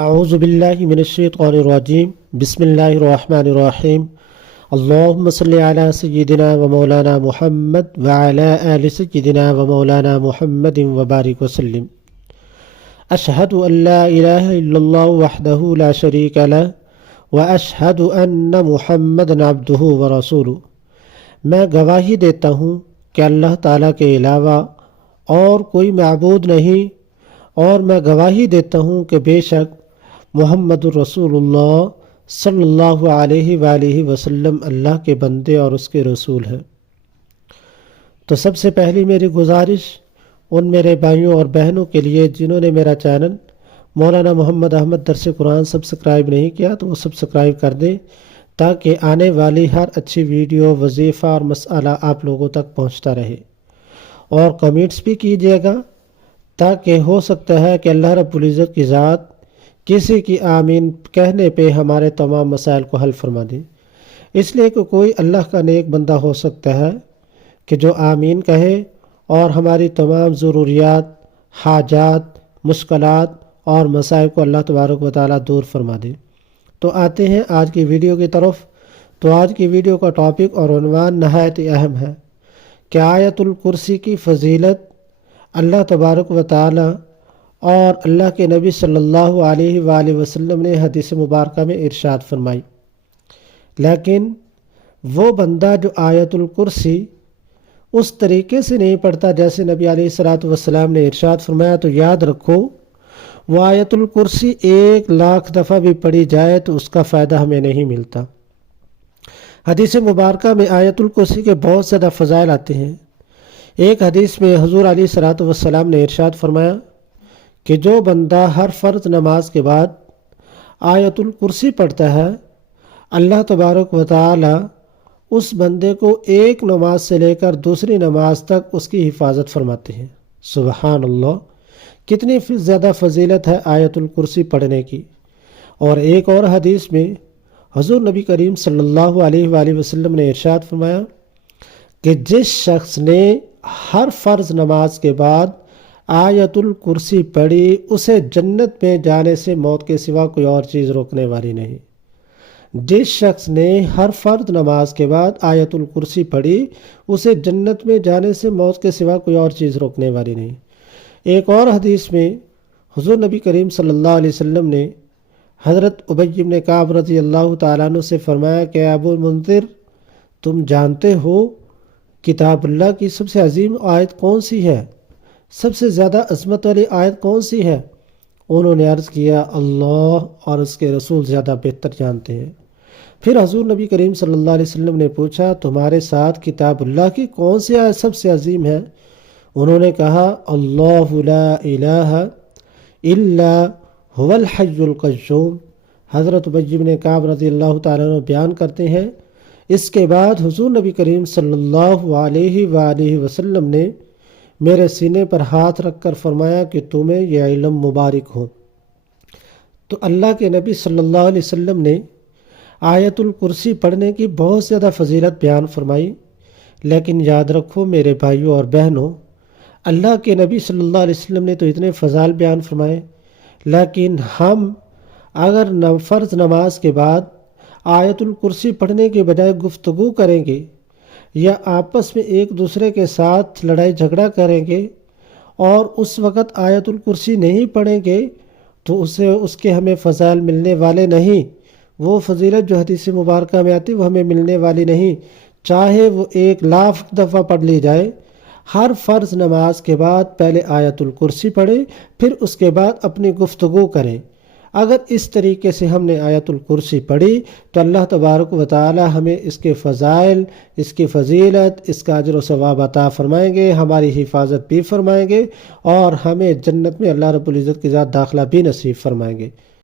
اعوذ باللہ من الشیطان الرجیم بسم اللہ الرحمن الرحیم اللہم صلی علی سیدنا و مولانا محمد وعلی آل سیدنا و مولانا محمد وبارک وسلم اشہد ان لا الہ الا اللہ وحدہ لا شریک لہ واشہد ان محمدا عبدہ ورسولہ۔ میں گواہی دیتا ہوں کہ اللہ تعالیٰ کے علاوہ اور کوئی معبود نہیں، اور میں گواہی دیتا ہوں کہ بے شک محمد الرسول اللہ صلی اللہ علیہ وآلہ وسلم اللہ کے بندے اور اس کے رسول ہیں۔ تو سب سے پہلی میری گزارش ان میرے بھائیوں اور بہنوں کے لیے جنہوں نے میرا چینل مولانا محمد احمد درس قرآن سبسکرائب نہیں کیا تو وہ سبسکرائب کر دیں، تاکہ آنے والی ہر اچھی ویڈیو، وظیفہ اور مسئلہ آپ لوگوں تک پہنچتا رہے، اور کمنٹس بھی کیجیے گا تاکہ ہو سکتا ہے کہ اللہ رب العزت کی ذات کسی کی آمین کہنے پہ ہمارے تمام مسائل کو حل فرما دے۔ اس لیے کہ کوئی اللہ کا نیک بندہ ہو سکتا ہے کہ جو آمین کہے اور ہماری تمام ضروریات، حاجات، مشکلات اور مسائل کو اللہ تبارک و تعالیٰ دور فرما دے۔ تو آتے ہیں آج کی ویڈیو کی طرف۔ تو آج کی ویڈیو کا ٹاپک اور عنوان نہایت اہم ہے کہ آیت الکرسی کی فضیلت اللہ تبارک و تعالیٰ اور اللہ کے نبی صلی اللہ علیہ وآلہ وسلم نے حدیث مبارکہ میں ارشاد فرمائی، لیکن وہ بندہ جو آیت الکرسی اس طریقے سے نہیں پڑھتا جیسے نبی علیہ الصلوۃ والسلام نے ارشاد فرمایا، تو یاد رکھو وہ آیت الکرسی 1,00,000 دفعہ بھی پڑھی جائے تو اس کا فائدہ ہمیں نہیں ملتا۔ حدیث مبارکہ میں آیت الکرسی کے بہت زیادہ فضائل آتے ہیں۔ ایک حدیث میں حضور علیہ الصلوۃ والسلام نے ارشاد فرمایا کہ جو بندہ ہر فرض نماز کے بعد آیت الکرسی پڑھتا ہے، اللہ تبارک و تعالی اس بندے کو ایک نماز سے لے کر دوسری نماز تک اس کی حفاظت فرماتے ہیں۔ سبحان اللہ، کتنی زیادہ فضیلت ہے آیت الکرسی پڑھنے کی۔ اور ایک اور حدیث میں حضور نبی کریم صلی اللہ علیہ وآلہ وسلم نے ارشاد فرمایا کہ جس شخص نے ہر فرض نماز کے بعد آیت الکرسی پڑھی، اسے جنت میں جانے سے موت کے سوا کوئی اور چیز روکنے والی نہیں۔ جس شخص نے ہر فرض نماز کے بعد آیت الکرسی پڑھی، اسے جنت میں جانے سے موت کے سوا کوئی اور چیز روکنے والی نہیں۔ ایک اور حدیث میں حضور نبی کریم صلی اللہ علیہ وسلم نے حضرت ابی بن کعب رضی اللہ تعالیٰ عنہ سے فرمایا کہ ابو منذر، تم جانتے ہو کتاب اللہ کی سب سے عظیم آیت کون سی ہے؟ سب سے زیادہ عظمت والی آیت کون سی ہے؟ انہوں نے عرض کیا، اللہ اور اس کے رسول زیادہ بہتر جانتے ہیں۔ پھر حضور نبی کریم صلی اللہ علیہ وسلم نے پوچھا، تمہارے ساتھ کتاب اللہ کی کون سی آیت سب سے عظیم ہے؟ انہوں نے کہا، اللہ لا الہ الا هو الحی القیوم۔ حضرت ابی بن کعب رضی اللہ تعالیٰ عنہ بیان کرتے ہیں، اس کے بعد حضور نبی کریم صلی اللہ علیہ وآلہ وسلم نے میرے سینے پر ہاتھ رکھ کر فرمایا کہ تمہیں یہ علم مبارک ہو۔ تو اللہ کے نبی صلی اللہ علیہ وسلم نے آیت الکرسی پڑھنے کی بہت زیادہ فضیلت بیان فرمائی، لیکن یاد رکھو میرے بھائیوں اور بہنوں، اللہ کے نبی صلی اللہ علیہ وسلم نے تو اتنے فضائل بیان فرمائے، لیکن ہم اگر فرض نماز کے بعد آیت الکرسی پڑھنے کے بجائے گفتگو کریں گے یا آپس میں ایک دوسرے کے ساتھ لڑائی جھگڑا کریں گے اور اس وقت آیت الکرسی نہیں پڑھیں گے تو اس کے ہمیں فضائل ملنے والے نہیں۔ وہ فضیلت جو حدیث مبارکہ میں آتی وہ ہمیں ملنے والی نہیں، چاہے وہ 1,00,000 دفعہ پڑھ لی جائے۔ ہر فرض نماز کے بعد پہلے آیت الکرسی پڑھیں، پھر اس کے بعد اپنی گفتگو کریں۔ اگر اس طریقے سے ہم نے آیت الکرسی پڑھی تو اللہ تبارک و تعالی ہمیں اس کے فضائل، اس کی فضیلت، اس کا اجر و ثواب عطا فرمائیں گے، ہماری حفاظت بھی فرمائیں گے، اور ہمیں جنت میں اللہ رب العزت کی ذات داخلہ بھی نصیب فرمائیں گے۔